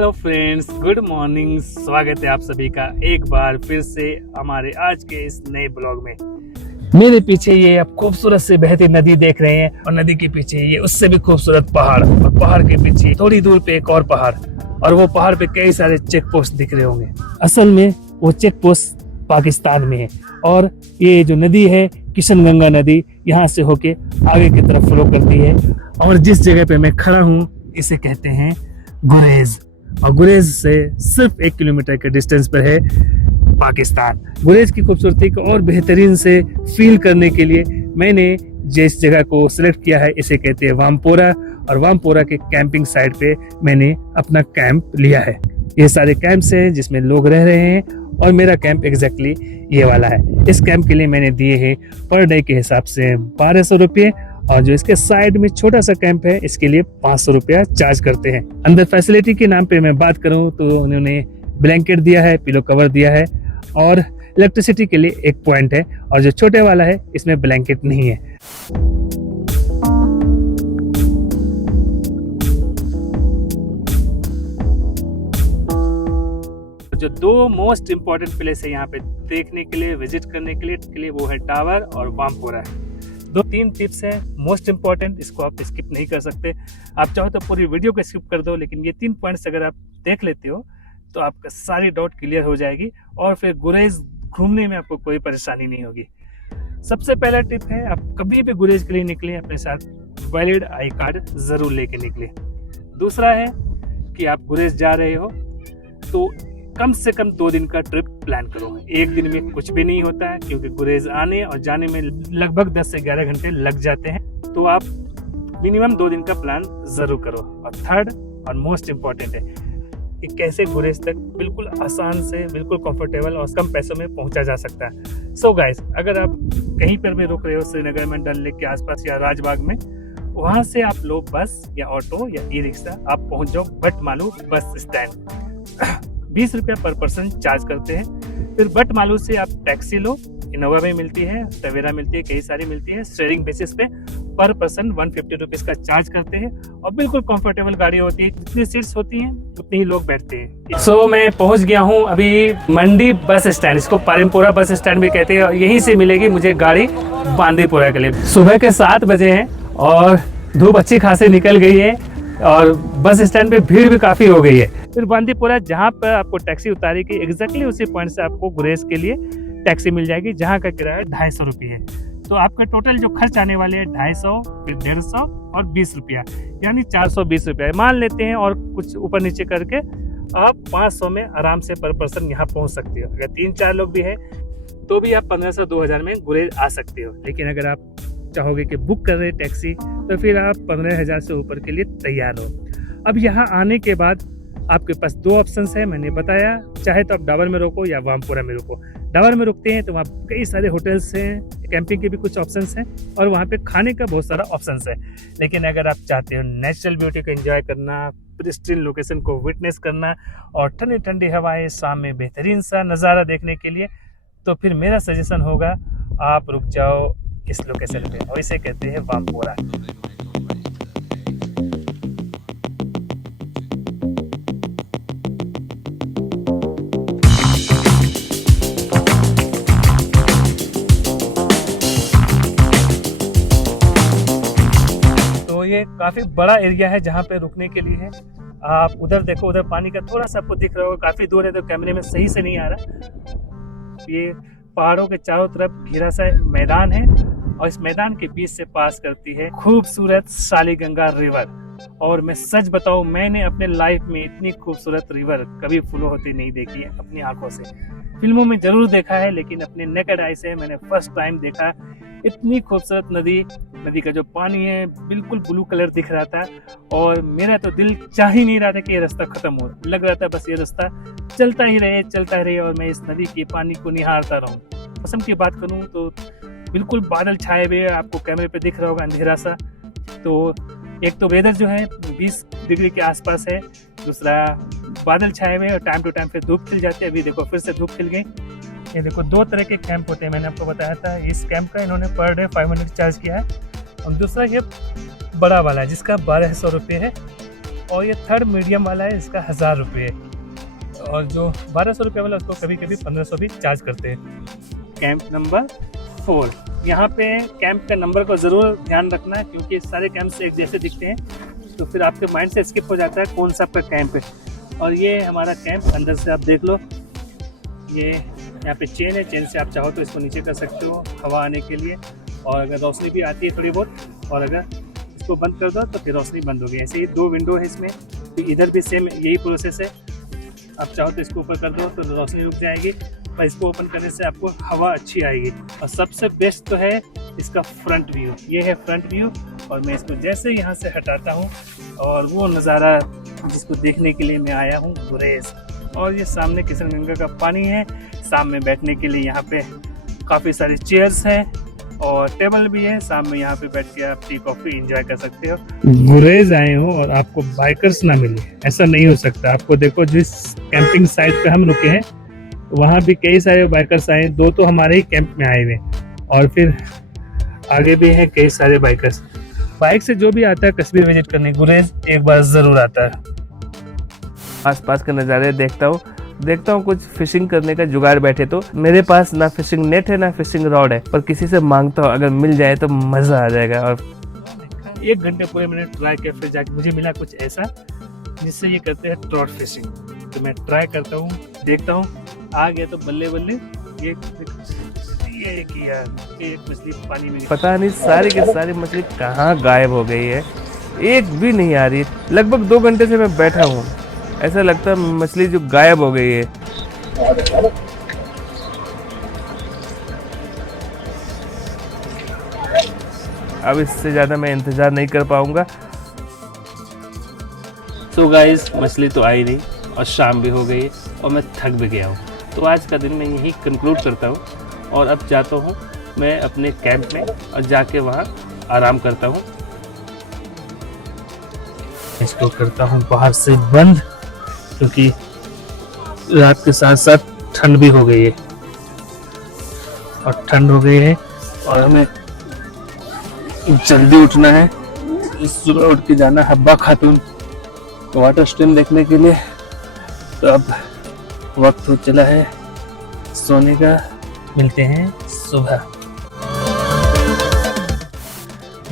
Hello friends, good morning. स्वागत है आप सभी का एक बार फिर से हमारे आज के इस नए ब्लॉग में। मेरे पीछे ये आप खूबसूरत से बहती नदी देख रहे हैं और नदी के पीछे ये उससे भी खूबसूरत पहाड़ और पहाड़ के पीछे थोड़ी दूर पे एक और पहाड़ और वो पहाड़ पे कई सारे चेक पोस्ट दिख रहे होंगे। असल में वो चेक पोस्ट पाकिस्तान में है और ये जो नदी है किशनगंगा नदी यहाँ से होके आगे की तरफ फ्लो करती है और जिस जगह पे मैं खड़ा हूँ इसे कहते हैं गुरेज और गुरेज से सिर्फ 1 किलोमीटर के डिस्टेंस पर है पाकिस्तान। गुरेज की खूबसूरती को और बेहतरीन से फील करने के लिए मैंने जिस जगह को सिलेक्ट किया है इसे कहते हैं वामपोरा और वामपोरा के कैंपिंग साइट पे मैंने अपना कैंप लिया है। ये सारे कैंप्स हैं जिसमें लोग रह रहे हैं और मेरा कैंप एग्जैक्टली ये वाला है। इस कैंप के लिए मैंने दिए हैं पर डे के हिसाब से 1200 रुपये और जो इसके साइड में छोटा सा कैंप है इसके लिए 500 रुपया चार्ज करते हैं। अंदर फैसिलिटी के नाम पे मैं बात करूं तो उन्होंने ब्लैंकेट दिया है, पिलो कवर दिया है और इलेक्ट्रिसिटी के लिए एक पॉइंट है और जो छोटे वाला है इसमें ब्लैंकेट नहीं है। जो दो मोस्ट इम्पोर्टेंट प्लेस है यहाँ पे देखने के लिए, विजिट करने के लिए वो है टावर और वामपोरा है। 2-3 टिप्स हैं मोस्ट इम्पॉर्टेंट, इसको आप स्किप नहीं कर सकते। आप चाहो तो पूरी वीडियो को स्किप कर दो, लेकिन ये 3 पॉइंट्स अगर आप देख लेते हो तो आपका सारी डाउट क्लियर हो जाएगी और फिर गुरेज घूमने में आपको कोई परेशानी नहीं होगी। सबसे पहला टिप है, आप कभी भी गुरेज के लिए निकले अपने साथ वैलिड आई कार्ड जरूर लेके निकले। दूसरा है कि आप गुरेज जा रहे हो तो कम से कम 2 दिन का ट्रिप प्लान करो। एक दिन में कुछ भी नहीं होता है क्योंकि गुरेज आने और जाने में लगभग 10 से 11 घंटे लग जाते हैं, तो आप मिनिमम 2 दिन का प्लान जरूर करो। और थर्ड और मोस्ट इम्पॉर्टेंट है कि कैसे गुरेज तक बिल्कुल आसान से, बिल्कुल कंफर्टेबल और कम पैसों में पहुंचा जा सकता है। सो गाइस, अगर आप कहीं पर भी रुक रहे हो श्रीनगर में, डल लेक के आसपास या राजबाग में, वहां से आप लो बस या ऑटो या ई रिक्शा, आप पहुंच जाओ बट मालू बस स्टैंड। 20 रुपया पर पर्सन चार्ज करते हैं। फिर बट मालू से आप टैक्सी लो, इनोवा भी मिलती है, टवेरा मिलती है, कई सारी मिलती है। शेयरिंग बेसिस पे पर पर्सन 150 रुपीज का चार्ज करते हैं और बिल्कुल कंफर्टेबल गाड़ी होती है। जितनी सीट्स होती हैं उतने ही लोग बैठते हैं। सो मैं पहुंच गया हूं अभी मंडी बस स्टैंड, इसको पारिमपुरा बस स्टैंड भी कहते हैं और यहीं से मिलेगी मुझे गाड़ी बांदीपुरा के लिए। सुबह के 7 बजे हैं और धूप अच्छी खासी निकल गई है और बस स्टैंड पे भीड़ भी काफी हो गई है। फिर बांदीपुरा जहाँ पर आपको टैक्सी उतारेगी एग्जैक्टली उसी पॉइंट से आपको गुरेज के लिए टैक्सी मिल जाएगी, जहाँ का किराया 250 रुपये है। तो आपका टोटल जो खर्च आने वाले हैं 250, फिर 150 और 20 रुपया, यानी 420 रुपया मान लेते हैं और कुछ ऊपर नीचे करके आप 500 में आराम से पर पर्सन यहाँ पहुँच सकते हो। अगर 3-4 लोग भी है तो भी आप 1500-2000 में गुरेज आ सकते हो। लेकिन अगर आप चाहोगे कि बुक कर रहे टैक्सी तो फिर आप 15,000 से ऊपर के लिए तैयार हो। अब यहाँ आने के बाद आपके पास 2 ऑप्शंस है, मैंने बताया। चाहे तो आप डावर में रुको या वामपुरा में रुको। डावर में रुकते हैं तो वहाँ कई सारे होटल्स हैं, कैंपिंग के भी कुछ ऑप्शंस हैं और वहाँ पे खाने का बहुत सारा ऑप्शंस है। लेकिन अगर आप चाहते हो नेचुरल ब्यूटी को एंजॉय करना, प्रिस्टीन लोकेशन को विटनेस करना और ठंडी ठंडी हवाएं, शाम में बेहतरीन सा नज़ारा देखने के लिए, तो फिर मेरा सजेशन होगा आप रुक जाओ इस लोकेशन पे और इसे कहते हैं वामपोरा। तो ये काफी बड़ा एरिया है जहाँ पे रुकने के लिए है। आप उधर देखो, उधर पानी का थोड़ा सा आपको दिख रहा होगा, काफी दूर है तो कैमरे में सही से नहीं आ रहा। ये पहाड़ों के चारों तरफ घिरा सा मैदान है और इस मैदान के बीच से पास करती है खूबसूरत शालीगंगा रिवर। और मैं सच बताऊं, मैंने अपने लाइफ में इतनी खूबसूरत रिवर कभी फ्लो होती नहीं देखी है अपनी आंखों से। फिल्मों में जरूर देखा है लेकिन अपने नेकेड आई से मैंने फर्स्ट टाइम देखा। इतनी खूबसूरत नदी का जो पानी है बिल्कुल ब्लू कलर दिख रहा था और मेरा तो दिल चाह ही नहीं रहा था कि ये रास्ता खत्म हो। लग रहा था बस ये रास्ता चलता ही रहे और मैं इस नदी के पानी को निहारता रहूं। मौसम की बात करूं तो बिल्कुल बादल छाए हुए, आपको कैमरे पे दिख रहा होगा अंधेरा सा। तो एक तो वेदर जो है 20 डिग्री के आसपास है, दूसरा बादल छाए हुए और टाइम टू टाइम फिर धूप खिल जाती है। अभी देखो फिर से धूप खिल गई। ये देखो 2 तरह के कैंप होते हैं, मैंने आपको बताया था। इस कैंप का इन्होंने पर डे 500 चार्ज किया है और दूसरा ये बड़ा वाला है जिसका 1200 रुपये है और ये थर्ड मीडियम वाला है, इसका 1000 रुपये, और जो 1200 रुपये वाला उसको कभी कभी 1500 भी चार्ज करते हैं। कैंप नंबर 4, यहाँ पे कैंप का नंबर को ज़रूर ध्यान रखना है, क्योंकि सारे कैंप्स एक जैसे दिखते हैं, तो फिर आपके माइंड से स्किप हो जाता है कौन सा आपका कैंप है। और ये हमारा कैंप अंदर से आप देख लो, ये यहाँ पे चेन है, चेन से आप चाहो तो इसको नीचे कर सकते हो हवा आने के लिए, और अगर रोशनी भी आती है थोड़ी बहुत, और अगर इसको बंद कर दो तो फिर रोशनी बंद होगी। ऐसे ही 2 विंडो है इसमें, तो इधर भी सेम यही प्रोसेस है, आप चाहो तो इसको ऊपर कर दो तो रोशनी रुक जाएगी, और इसको ओपन करने से आपको हवा अच्छी आएगी। और सबसे बेस्ट तो है इसका फ्रंट व्यू, ये है फ्रंट व्यू, और मैं इसको जैसे यहाँ से हटाता हूँ और वो नज़ारा जिसको देखने के लिए मैं आया हूँ गुरेज। और ये सामने किशनगंगा का पानी है, सामने बैठने के लिए यहाँ पे काफ़ी सारी चेयर्स हैं और टेबल भी है, सामने यहाँ पे बैठ के आप टी कॉफ़ी एंजॉय कर सकते हो। गुरेज आए हो और आपको बाइकर्स ना मिले, ऐसा नहीं हो सकता। आपको देखो जिस कैंपिंग साइट पे हम रुके हैं वहाँ भी कई सारे बाइकर्स आए, 2 तो हमारे ही कैंप में आए हुए, और फिर आगे भी हैं कई सारे बाइकर्स। बाइक से जो भी आता है कश्मीर विजिट करने गुरेज एक बार ज़रूर आता है। आसपास के नज़ारे देखता हूँ कुछ फिशिंग करने का जुगाड़ बैठे, तो मेरे पास ना फिशिंग नेट है ना फिशिंग रॉड है, पर किसी से मांगता हूँ, अगर मिल जाए तो मज़ा आ जाएगा। और 1 घंटे पूरे मैंने ट्राई किया, फिर जाके मुझे मिला कुछ ऐसा जिससे ये करते हैं ट्रॉट फिशिंग, तो मैं ट्राई करता हूँ, देखता हूँ, आ गया तो बल्ले बल्ले ये किया, एक मछली पानी में, पता नहीं सारी की सारी मछली कहाँ गायब हो गई है, एक भी नहीं आ रही। लगभग 2 घंटे से मैं बैठा हूँ, ऐसा लगता है मछली जो गायब हो गई है। अब इससे ज़्यादा मैं इंतज़ार नहीं कर पाऊंगा। तो गाइस मछली तो आई नहीं और शाम भी हो गई है और मैं थक भी गया हूँ, तो आज का दिन मैं यही कंक्लूड करता हूँ और अब जाता हूँ मैं अपने कैंप में और जाके वहाँ आराम करता हूँ। इसको करता हूँ बाहर से बंद, क्योंकि रात के साथ साथ ठंड भी हो गई है, और ठंड हो गई है और हमें जल्दी उठना है। सुबह उठ के जाना हब्बा खातून वाटर स्ट्रीम देखने के लिए, तो अब वक्त हो चला है सोने का। मिलते हैं सुबह।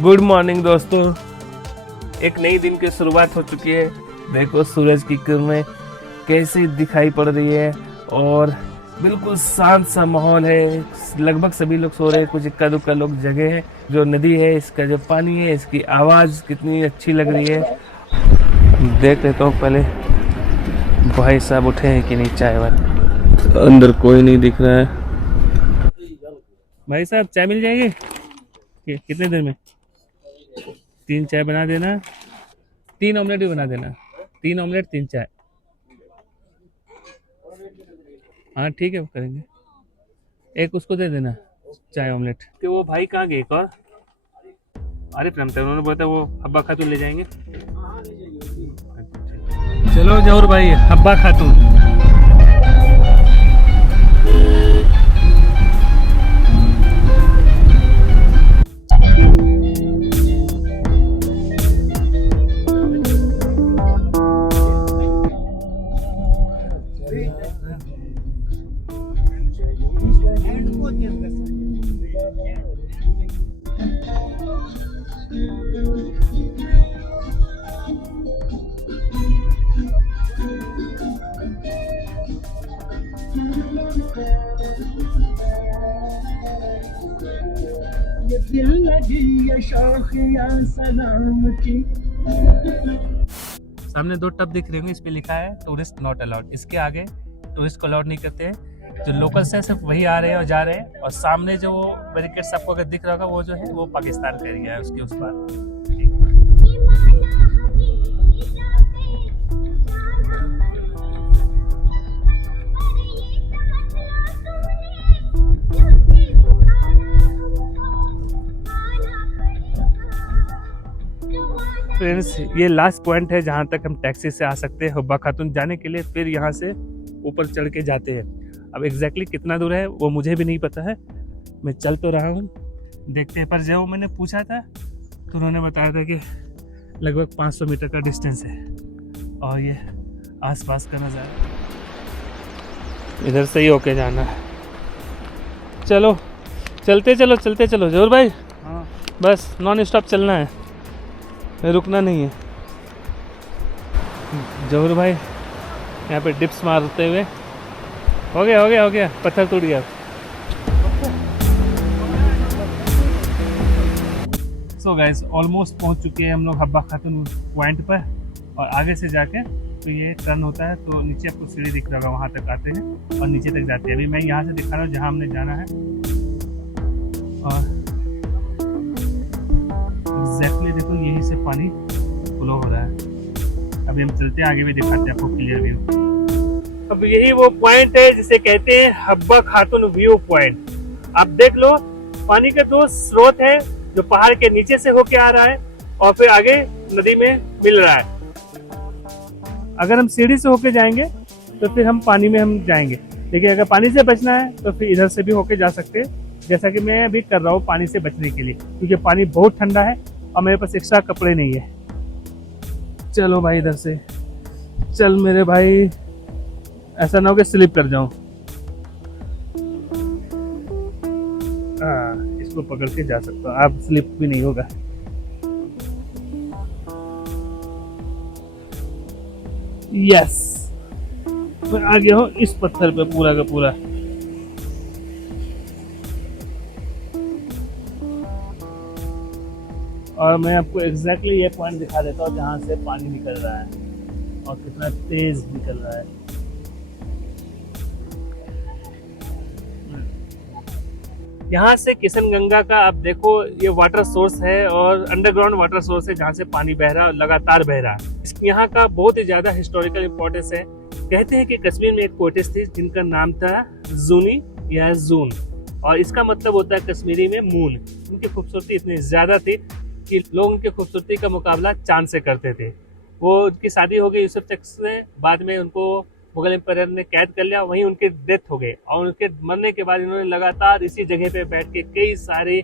गुड मॉर्निंग दोस्तों, एक नई दिन की शुरुआत हो चुकी है। देखो सूरज की किरणें कैसी दिखाई पड़ रही है और बिल्कुल शांत सा माहौल है। लगभग सभी लोग सो रहे हैं, कुछ इक्का दुक्का लोग जगे हैं। जो नदी है इसका जो पानी है इसकी आवाज़ कितनी अच्छी लग रही है। देख लेता हूँ पहले भाई साहब उठे हैं कि नहीं, चाय वाले। अंदर कोई नहीं दिख रहा है। भाई साहब चाय मिल जाएगी कितने देर में? 3 चाय बना देना, 3 ऑमलेट भी बना देना, 3 ऑमलेट 3 चाय। हाँ ठीक है, वो करेंगे। एक उसको दे देना चाय ऑमलेट। कि वो भाई कहाँ गए एक और? अरे प्रेमता उन्होंने बोला था वो हब्बा खातून ले जाएंगे। चलो जौहर भाई, हब्बा खातून। सामने 2 टब दिख रहे होंगे, इस पे लिखा है टूरिस्ट नॉट अलाउड। इसके आगे टूरिस्ट को अलाउड नहीं करते हैं। जो लोकल्स हैं सिर्फ वही आ रहे हैं और जा रहे हैं। और सामने जो बैरिकेड्स आपको अगर दिख रहा होगा वो जो है वो पाकिस्तान का एरिया है, उसके उस पार। फ्रेंड्स ये लास्ट पॉइंट है जहाँ तक हम टैक्सी से आ सकते हैं हब्बा खातून जाने के लिए। फिर यहाँ से ऊपर चढ़ के जाते हैं। अब एग्जैक्टली कितना दूर है वो मुझे भी नहीं पता है, मैं चल तो रहा हूँ, देखते हैं। पर जब मैंने पूछा था तो उन्होंने बताया था कि लगभग 500 मीटर का डिस्टेंस है। और ये आसपास का नज़ारा, इधर से ही होके जाना है। चलो चलते चलो जरूर भाई। हाँ बस नॉन स्टॉप चलना है, रुकना नहीं है। जहूर भाई यहाँ पे डिप्स मारते हुए, हो गया पत्थर टूट गया। सो गाइस ऑलमोस्ट पहुंच चुके हैं हम लोग हब्बा खातून पॉइंट पर, और आगे से जाके तो ये टर्न होता है, तो नीचे आपको सीढ़ी दिख रहा होगा, वहाँ तक आते हैं और नीचे तक जाते हैं। अभी मैं यहाँ से दिखा रहा हूँ जहाँ हमने जाना है, और एग्जैक्टली देखो यहीं से पानी फ्लो हो रहा है। अभी हम चलते हैं आगे भी दिखाते हैं आपको क्लियर व्यू। अब यही वो पॉइंट है जिसे कहते हैं हब्बा खातून व्यू पॉइंट। आप देख लो पानी का दो स्रोत है जो पहाड़ के नीचे से होके आ रहा है और फिर आगे नदी में मिल रहा है। अगर हम सीढ़ी से होके जाएंगे तो फिर हम पानी में हम जाएंगे, लेकिन अगर पानी से बचना है तो फिर इधर से भी होके जा सकते हैं, जैसा कि मैं अभी कर रहा हूँ पानी से बचने के लिए, क्योंकि पानी बहुत ठंडा है और मेरे पास एक्स्ट्रा कपड़े नहीं है। चलो भाई इधर से चल मेरे भाई, ऐसा ना हो कि स्लिप कर जाऊं। इसको पकड़ के जा सकता हूँ, आप स्लिप भी नहीं होगा। यस, मैं आ गया हूँ इस पत्थर पे पूरा का पूरा। और मैं आपको एग्जैक्टली ये पॉइंट दिखा देता हूँ जहाँ से पानी निकल रहा है और कितना तेज निकल रहा है। यहाँ से किशनगंगा का आप देखो ये वाटर सोर्स है और अंडरग्राउंड वाटर सोर्स है जहाँ से पानी बह रहा है, लगातार बह रहा है। यहाँ का बहुत ही ज्यादा हिस्टोरिकल इम्पोर्टेंस है। कहते हैं कि कश्मीर में एक पोएटिस थी जिनका नाम था जूनी या जून, और इसका मतलब होता है कश्मीरी में मून। उनकी खूबसूरती इतनी ज्यादा थी कि लोग उनकी खूबसूरती का मुकाबला चांद से करते थे। वो उनकी शादी हो गई यूसुफ चक से, बाद में उनको मुगल एम्पायर ने कैद कर लिया, वहीं उनकी डेथ हो गई। और उनके मरने के बाद इन्होंने लगातार इसी जगह पे बैठ के कई सारी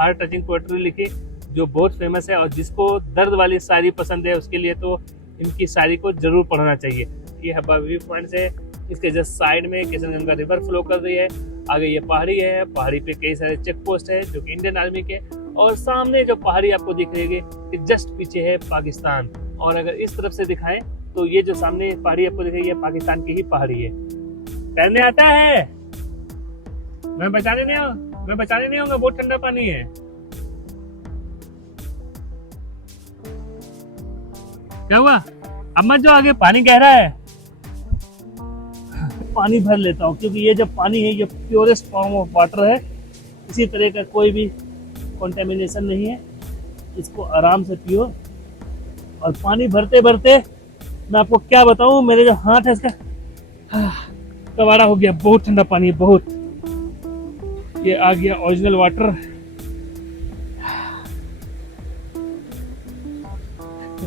हार्ट टचिंग पोएट्री लिखी जो बहुत फेमस है, और जिसको दर्द वाली शायरी पसंद है उसके लिए तो इनकी शायरी को जरूर पढ़ना चाहिए। ये हब्बा व्यू पॉइंट है, इसके जस्ट साइड में किशनगंगा रिवर फ्लो कर रही है, आगे ये पहाड़ी है, पहाड़ी पे कई सारे चेक पोस्ट है जो कि इंडियन आर्मी के, और सामने जो पहाड़ी आपको दिख रही है जस्ट पीछे है पाकिस्तान। और अगर इस तरफ से दिखाएं तो ये जो सामने पहाड़ी आपको दिख रही है पाकिस्तान की ही पहाड़ी है। तैरने आता है? मैं बचाने नहीं आऊंगा, बहुत ठंडा पानी है। क्या हुआ? अब मत जो, आगे पानी गहरा है। पानी भर लेता हूँ क्योंकि ये जो पानी है ये प्योरेस्ट फॉर्म ऑफ वाटर है, किसी तरह का कोई भी कंटेमिनेशन नहीं है। इसको आराम से पियो। और पानी भरते भरते मैं आपको क्या बताऊं, मेरे जो हाथ है इसका कवाड़ा हो गया, बहुत ठंडा पानी है बहुत। ये आ गया ओरिजिनल वाटर।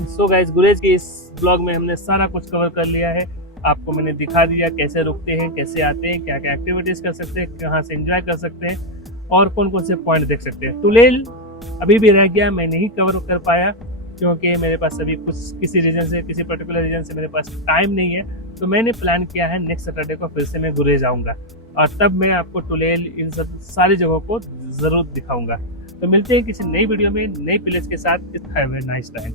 सो गाइस, गुरेज के इस ब्लॉग में हमने सारा कुछ कवर कर लिया है। आपको मैंने दिखा दिया कैसे रुकते हैं, कैसे आते हैं, क्या क्या एक्टिविटीज कर सकते हैं, कहाँ से एंजॉय कर सकते हैं और कौन कौन से पॉइंट देख सकते हैं। टुलेल अभी भी रह गया, मैं नहीं कवर कर पाया क्योंकि मेरे पास अभी कुछ किसी पर्टिकुलर रीजन से मेरे पास टाइम नहीं है। तो मैंने प्लान किया है नेक्स्ट सैटरडे को फिर से मैं गुरेज आऊँगा और तब मैं आपको टुलेल इन सब सारी जगहों को जरूर दिखाऊंगा। तो मिलते हैं किसी नई वीडियो में नई प्लेस के साथ। Have a nice time.